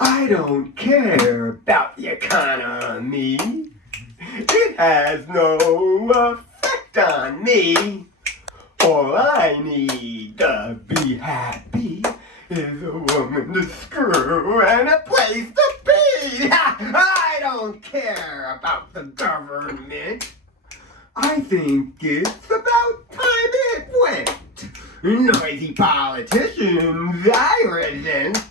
I don't care about the economy. It has no effect on me. All I need to be happy is a woman to screw and a place to be. I don't care about the government. I think it's about time it went. Noisy politicians I resent.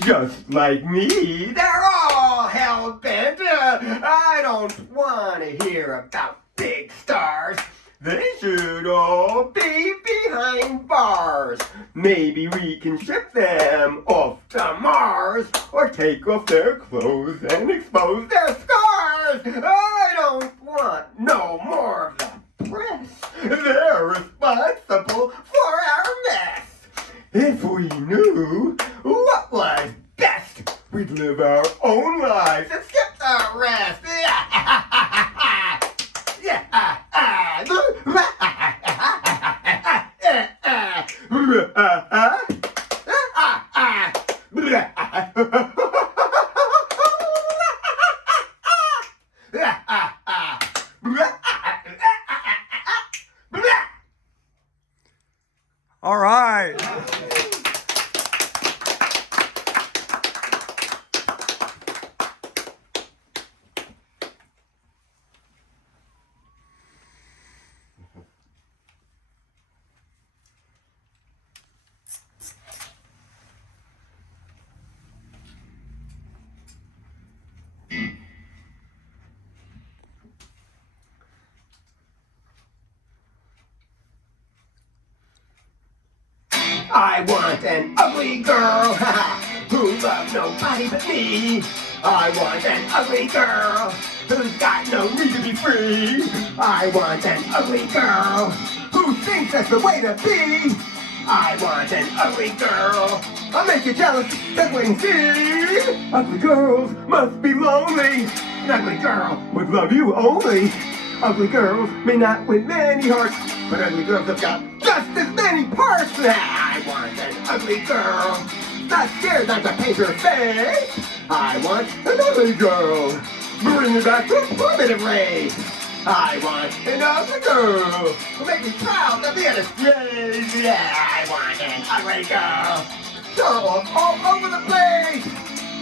Just like me, they're all hell-bent. I don't want to hear about big stars. They should all be behind bars. Maybe we can ship them off to Mars, or take off their clothes and expose their scars. I don't want no more of the press. They're responsible for our mess. If we knew what was best, we'd live our own lives and skip the rest. All right. I want an ugly girl who loves nobody but me. I want an ugly girl who's got no need to be free. I want an ugly girl who thinks that's the way to be. I want an ugly girl. I'll make you jealous, just wait and see. Ugly girls must be lonely. An ugly girl would love you only. Ugly girls may not win many hearts, but ugly girls have got just as many parts. I want an ugly girl, not scared not to paint her face. I want an ugly girl, bring me back to a primitive race. I want an ugly girl who makes me proud to be a disgrace. Yeah, I want an ugly girl, show off all over the place.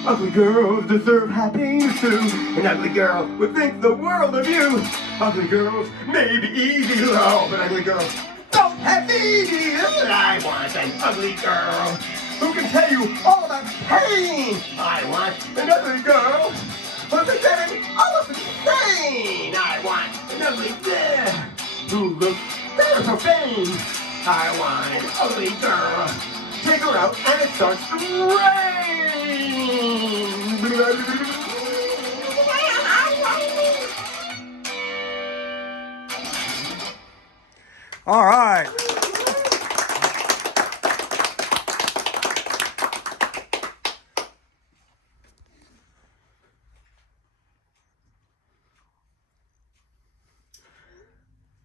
Ugly girls deserve happiness too. An ugly girl would think the world of you. Ugly girls may be easy low, but ugly girls don't have easy. I want an ugly girl who can tell you all about pain. I want an ugly girl who's getting almost insane. I want an ugly girl who looks very profane. I want an ugly girl. Take her out and it starts to rain. All right.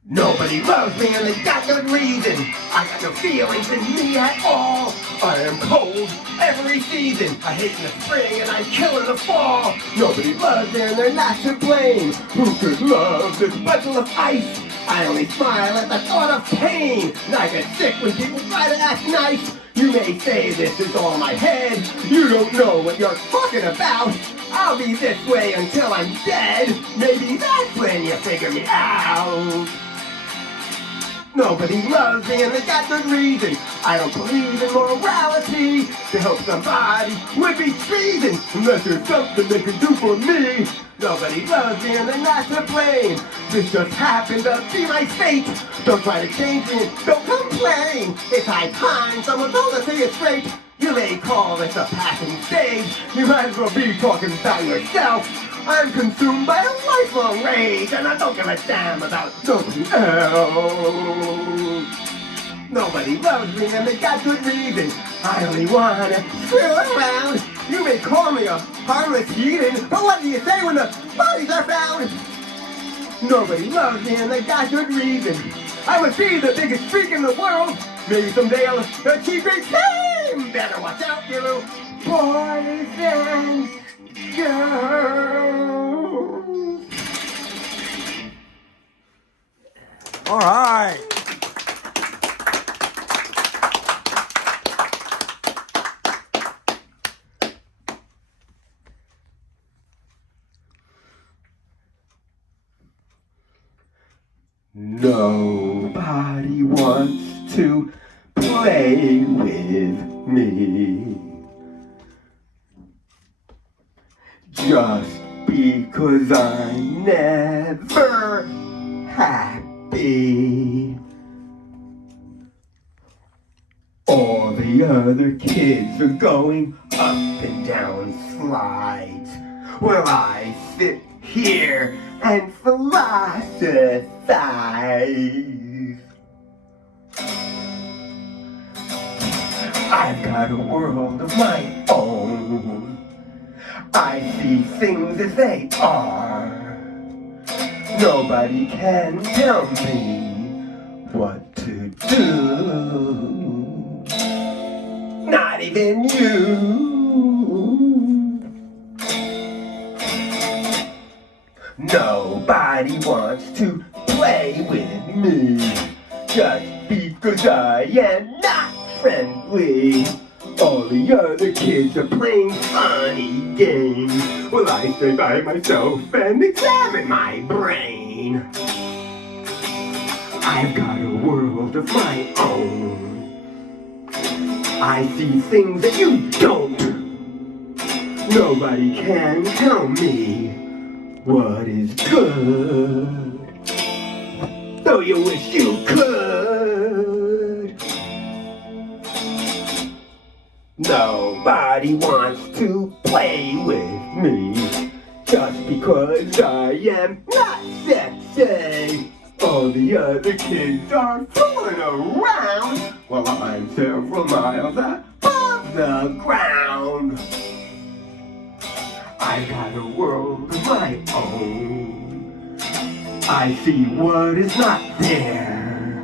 Nobody loves me and they got good reason. I got no feelings in me at all. I am cold every season. I hate in the spring and I kill in the fall. Nobody loves me and they're not to blame. Who could love this bundle of ice? I only smile at the thought of pain. And I get sick when people try to act nice. You may say this is all my head. You don't know what you're talking about. I'll be this way until I'm dead. Maybe that's when you figure me out. Nobody loves me and they got good reason. I don't believe in morality. To help somebody would be treason. Unless there's something they can do for me. Nobody loves me and they're not to blame. This just happened to be my fate. Don't try to change me, don't complain. It's high time someone told us to see it straight. You may call this a passing stage. You might as well be talking about yourself. I'm consumed by a lifelong rage, and I don't give a damn about nobody else. Nobody loves me, and they got good reason. I only wanna screw around. You may call me a harmless heathen, but what do you say when the bodies are found? Nobody loves me, and they got good reason. I would be the biggest freak in the world. Maybe someday I'll achieve great fame. Better watch out, you boys and girls. All right. Nobody wants to play with me. Just because I'm never happy. All the other kids are going up and down slides, while I sit here and philosophize. I've got a world of my own. I see things as they are. Nobody can tell me what to do. Not even you. Nobody wants to play with me, just because I am not friendly. All the other kids are playing funny games, while I stay by myself and examine my brain. I've got a world of my own. I see things that you don't. Nobody can tell me what is good, though you wish you could. Nobody wants to play with me, just because I am not sexy. All the other kids are fooling around, while I'm several miles above the ground. I got a world of my own. I see what is not there.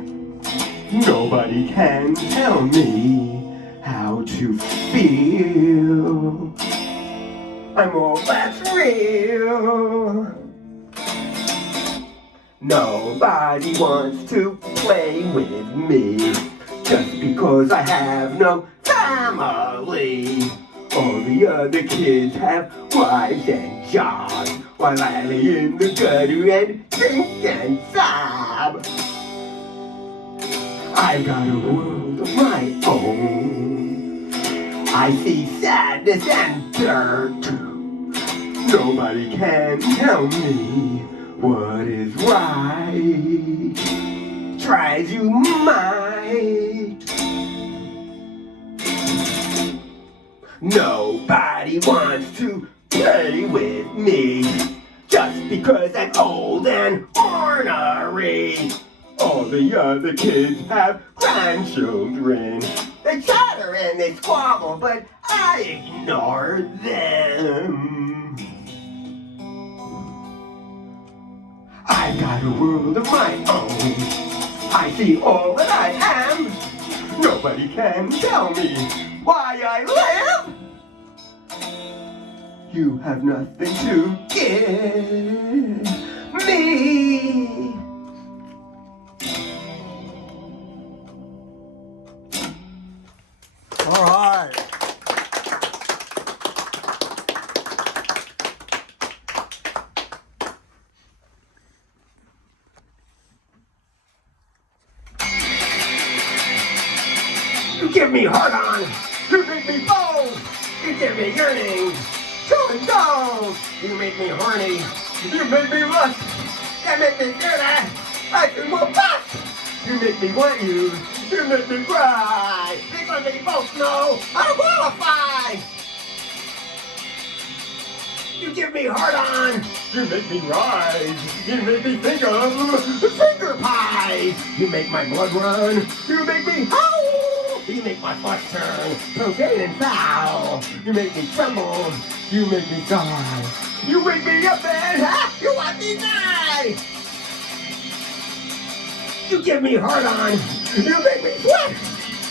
Nobody can tell me how to feel. I'm all that's real. Nobody wants to play with me, just because I have no family. All the other kids have wives and jobs, while I lay in the gutter and drink and sob. I've got a world of my own. I see sadness and dirt. Nobody can tell me what is right. Try as you might. Nobody wants to play with me, just because I'm old and ornery. All the other kids have grandchildren. They chatter and they squabble, but I ignore them. I've got a world of my own. I see all that I am. Nobody can tell me why I live. You have nothing to give me. All right. You give me hard-on. You make me bold. You give me yearning. Come and go. You make me horny. You make me lust. You make me dirty. I can move fast. You make me want you. You make me cry. Because they both know I qualify. You give me hard on. You make me rise. You make me think of finger pie. You make my blood run. You make me howl. You make my butt turn profane and foul. You make me tremble. You make me die. You wake me up and you want me die. You give me hard on. You make me sweat.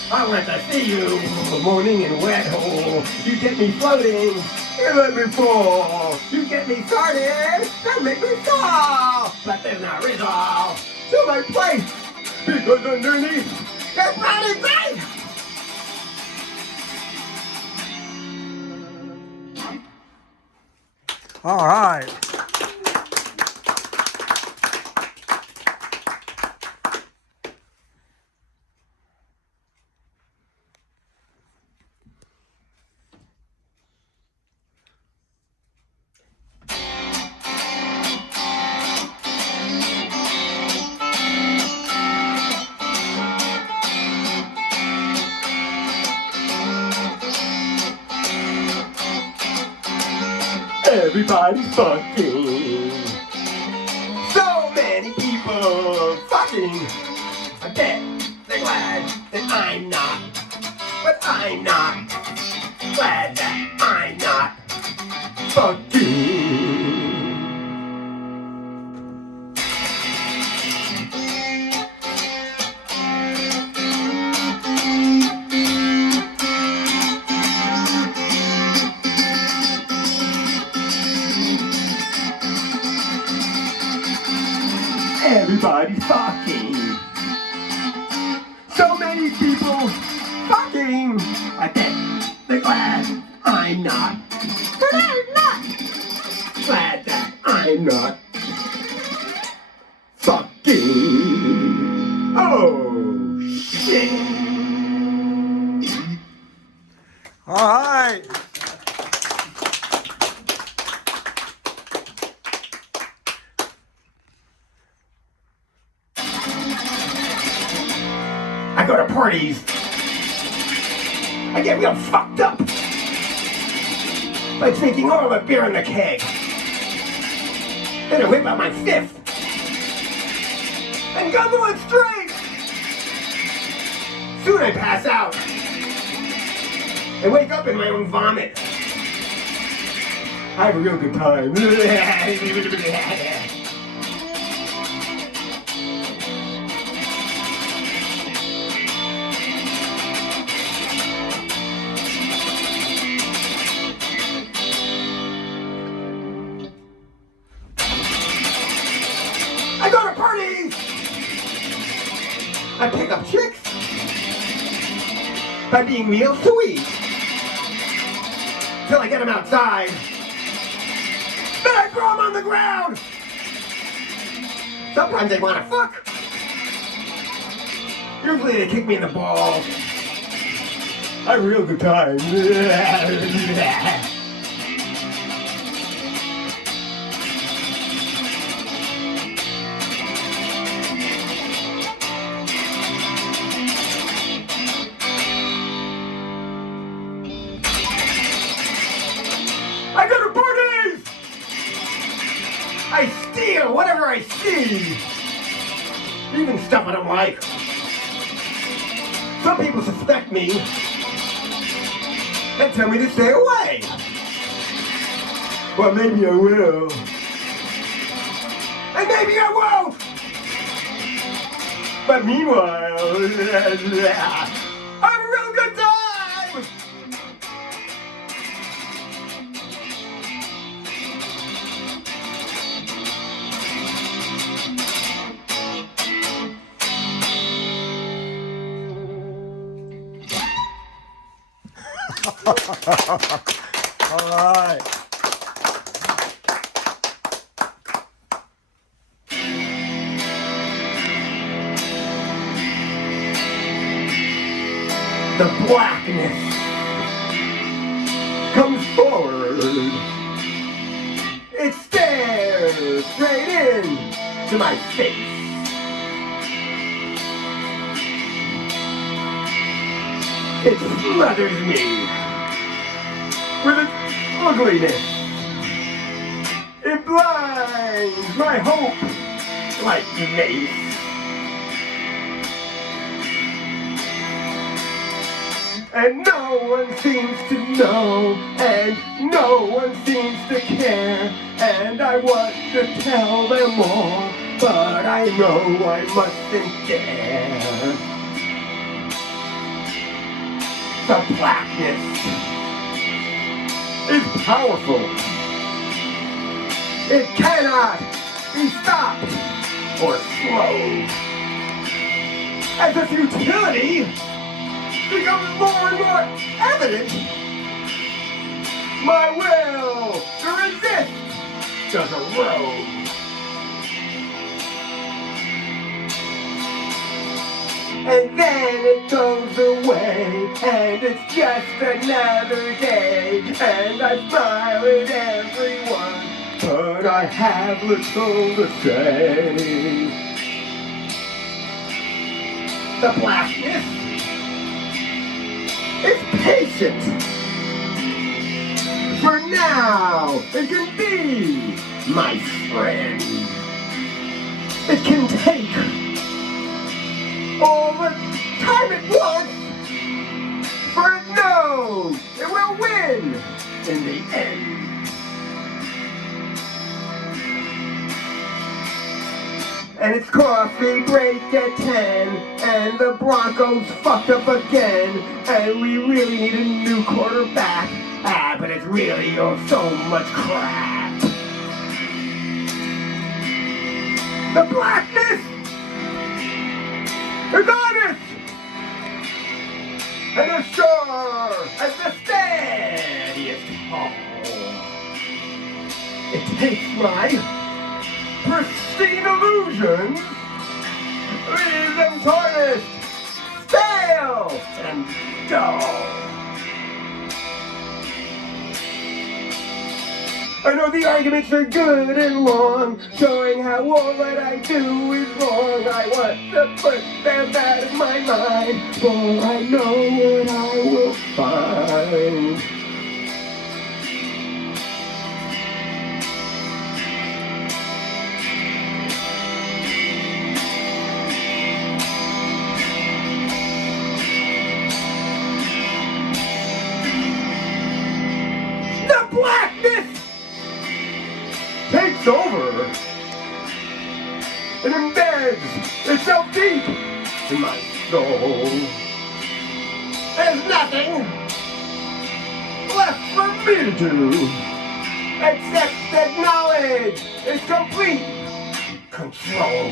I want to see you moaning and wet. Oh, you get me floating. You let me fall. You get me started. You make me fall. But there's no resolve to my place. Because underneath, there's probably great. All right. Everybody's fucking. So many people fucking. I bet they're glad that I'm not. But I'm not glad that I'm not fucking. Everybody's fucking. So many people fucking. I bet they're glad I'm not. But I'm not glad that I'm not fucking. Oh, shit. All right. I go to parties. I get real fucked up by drinking all the beer in the keg. Then I whip out my fifth and guzzle it straight. Soon I pass out and wake up in my own vomit. I have a real good time. I go to parties! I pick up chicks by being real sweet till I get them outside. Then I throw them on the ground! Sometimes they want to fuck. Usually they kick me in the balls. I have a real good time. I go to parties! I steal whatever I see! Even stuff I don't like. Some people suspect me and tell me to stay away. Well, maybe I will. And maybe I won't! But meanwhile, I have a real good time! All right. The blackness comes forward. It stares straight in to my face. It smothers me with its ugliness. It blinds my hope like mace. And no one seems to know, and no one seems to care. And I want to tell them all, but I know I mustn't dare. The blackness is powerful. It cannot be stopped or slowed. As the futility becomes more and more evident, my will to resist does erode. And then it goes away, and it's just another day, and I smile at everyone, but I have little to say. The blackness is patient. For now, it can be my friend. It can take all the time it wants, for it knows it will win in the end. And it's coffee break at 10, and the Broncos fucked up again, and we really need a new quarterback. But it's really so much crap. The blackness is honest, and as sure as the steadiest fall. It takes my pristine illusions, leave them tarnished, stale, and dull. I know the arguments are good and long, showing how all that I do is wrong. I want to put them out of my mind, for I know what I will find. The blackness takes over and embeds itself deep in my soul. There's nothing left for me to do except acknowledge its complete control.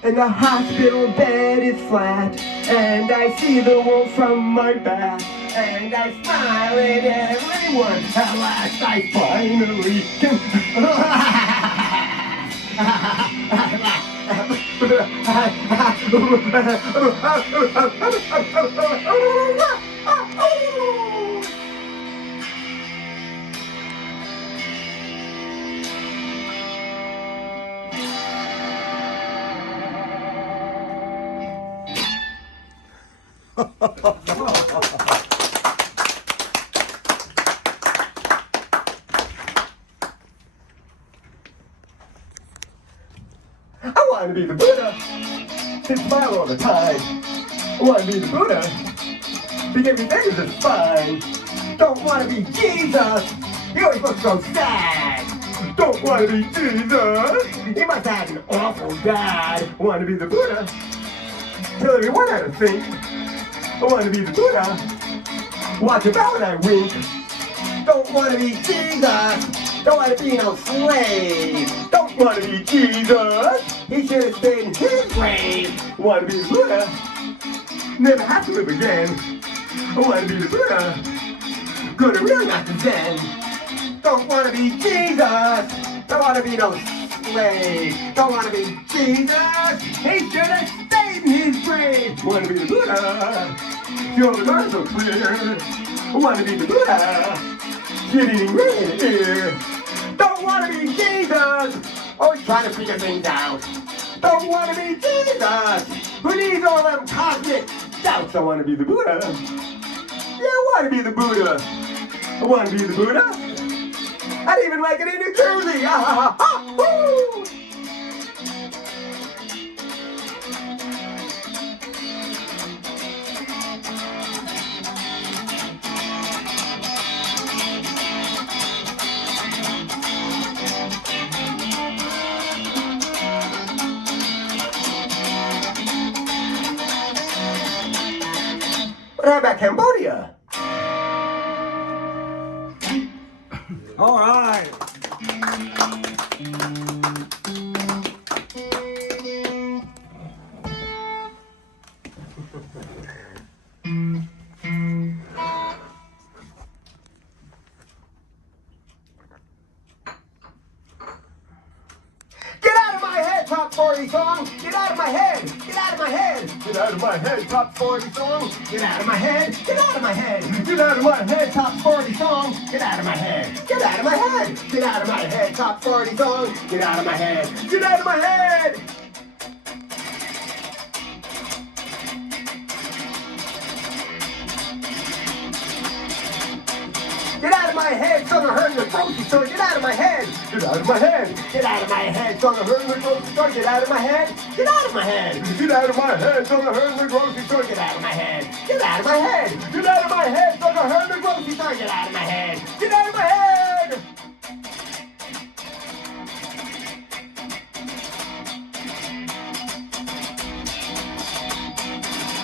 And the hospital bed is flat, and I see the world from my back, and I smile at everyone. At last I finally can. I want to be the Buddha, to smile all the time. I want to be the Buddha, to give me things that's fine. Don't want to be Jesus, he always looks so sad. Don't want to be Jesus, he must have an awful dad. I want to be the Buddha, tell everyone how to think. I want to be the Buddha, watch about when I wink. Don't want to be Jesus, don't want to be no slave. Don't want to be Jesus, he should have stayed in his grave. Want to be the Buddha, never have to live again. I want to be the Buddha, go to real not to Zen. Don't want to be Jesus, don't want to be no slave. Don't want to be Jesus, he should have stayed in his grave. Want to be the Buddha, feel the mind so clear. Want to be the Buddha, getting right in the ear. Don't want to be Jesus, always trying to figure things out. Don't want to be Jesus, who needs all them cosmic doubts. I want to be the Buddha, yeah, I want to be the Buddha. I want to be the Buddha. I'd even like it in New Jersey. Ah, ha, ha, ha, woo! What about Cambodia? All right. Get out of my head, top 40 song! Get out of my head! Get out of my head! Get out of my head, top 40 song! Get out of my head! Get out of my head! Get out of my head, top 40 song! Get out of my head! Get out of my head! Get out of my head, top 40 song! Get out of my head! Get out of my head! Get out of my head, son of her in the grocery store. Get out of my head. Get out of my head. Get out of my head, son of her in the grocery store. Get out of my head. Get out of my head. Get out of my head, son of her in the grocery store. Get out of my head. Get out of my head. Get out of my head, son of her in the grocery store. Get out of my head. Get out of my head.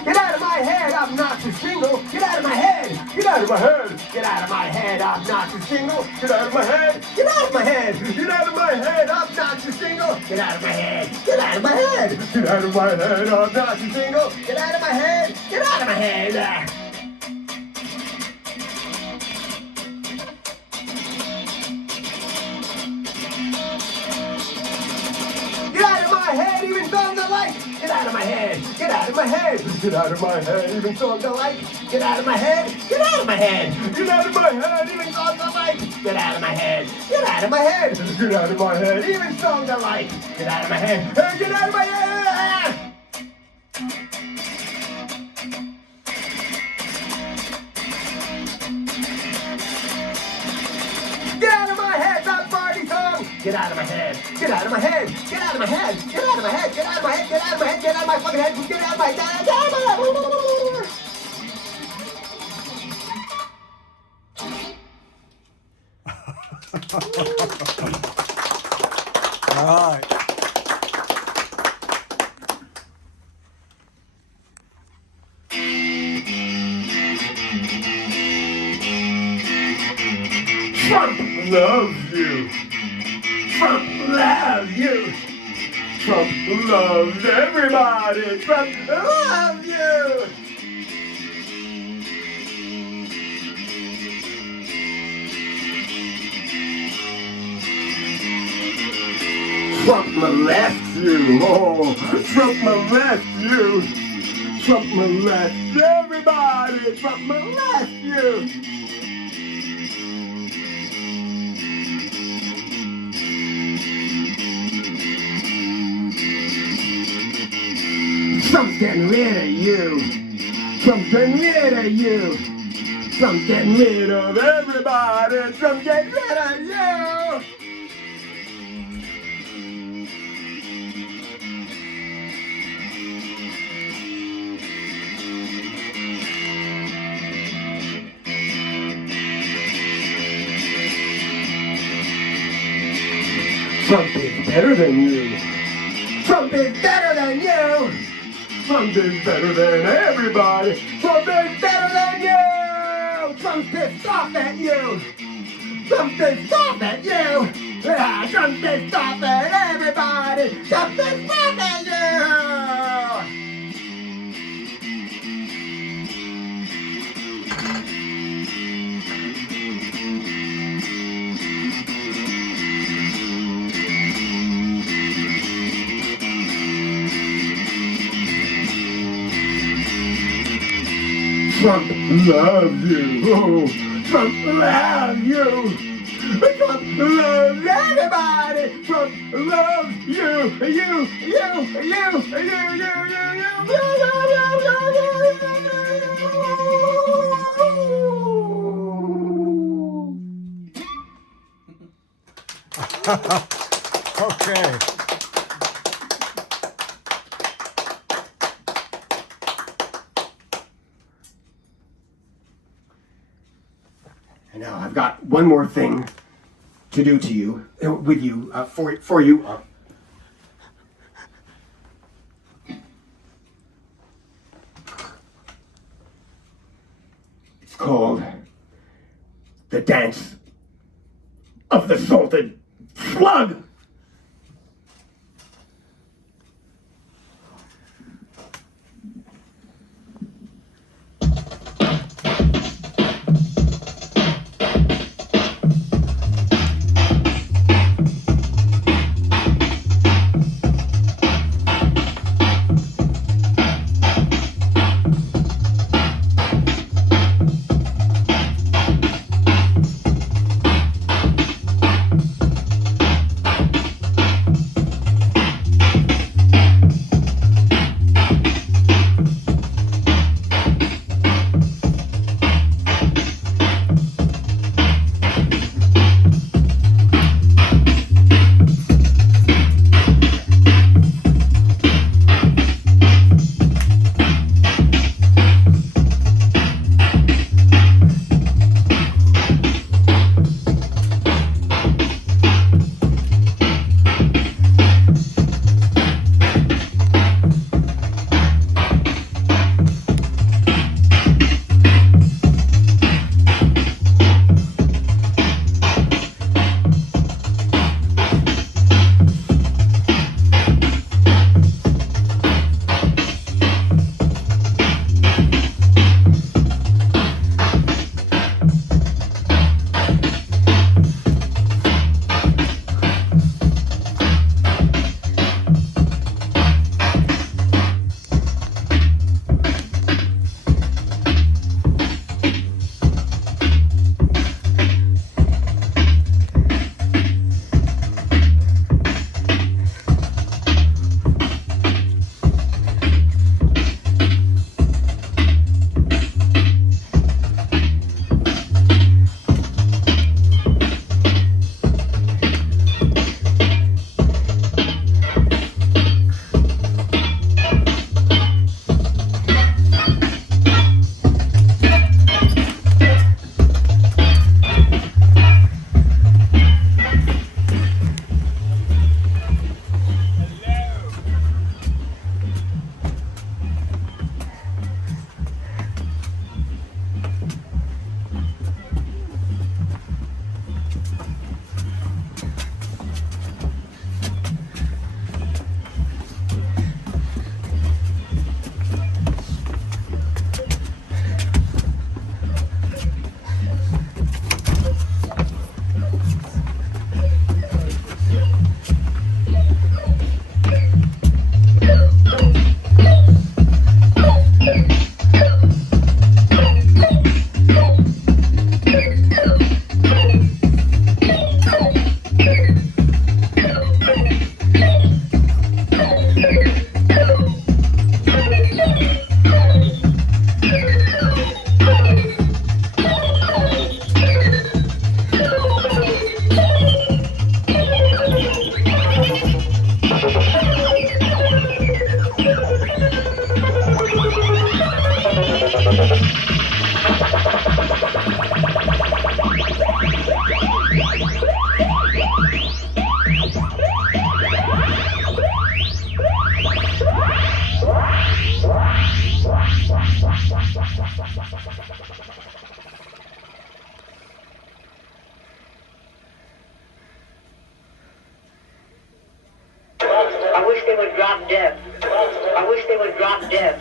Get out of my head, obnoxious jingle. Get out of my head. Get out of my head. Get out of my head, obnoxious jingle. Get out of my head. Get out of my head. Get out of my head, obnoxious jingle. Get out of my head. Get out of my head. Get out of my head, obnoxious jingle. Get out of my head. Get out of my head. Get out of my head, even songs I like. Get out of my head. Get out of my head. Get out of my head, even songs I like. Get out of my head. Get out of my head. Get out of my head, even songs I like. Get out of my head. Get out of my head. Get out of my head, even songs I like. Get out of my head. Hey, get out of my head. Get out of my head, top 40 song! Get out of my head! Get out of my head! Get out of my head! Get out of my head! Get out of my head! Get out of my head! Get out of my fucking head! Get out of my head! Get out of my head! All right. Trump loves you. Trump loves you. Trump loves everybody. Trump loves you. Trump molests you. Oh, Trump molests you. Trump molests everybody. Trump molests you. Trump's getting rid of you. Trump's getting rid of you. Trump's getting rid of everybody. Trump's getting rid of you. Trump is better than you. Trump is better than you. Trump is better than everybody. Trump is better than you. Trump's pissed off at you. Trump's pissed off at you. Ah, Trump's pissed off at everybody. Trump's pissed off at you. Trump loves you. Oh, Trump loves you. Trump loves everybody. Trump loves you. You. Okay. And now I've got one more thing to do to you, with you, for you. It's called the Dance of the Salted Slug. I wish they would drop dead. I wish they would drop dead.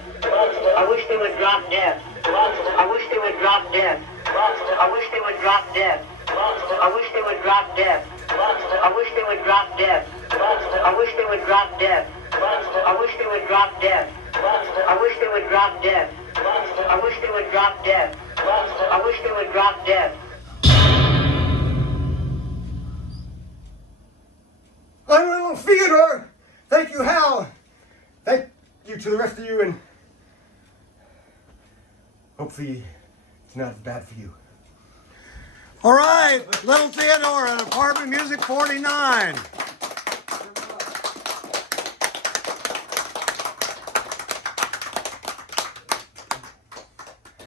I wish they would drop dead. I wish they would drop dead. I wish they would drop dead. I wish they would drop dead. I wish they would drop dead. I wish they would drop dead. I wish they would drop dead. I wish they would drop dead. I wish they would drop dead. I wish they would drop dead. Unreal Fyodor! Thank you, Hal! Thank you to the rest of you, and hopefully it's not as bad for you. All right, Little Theodore at Apartment Music 49.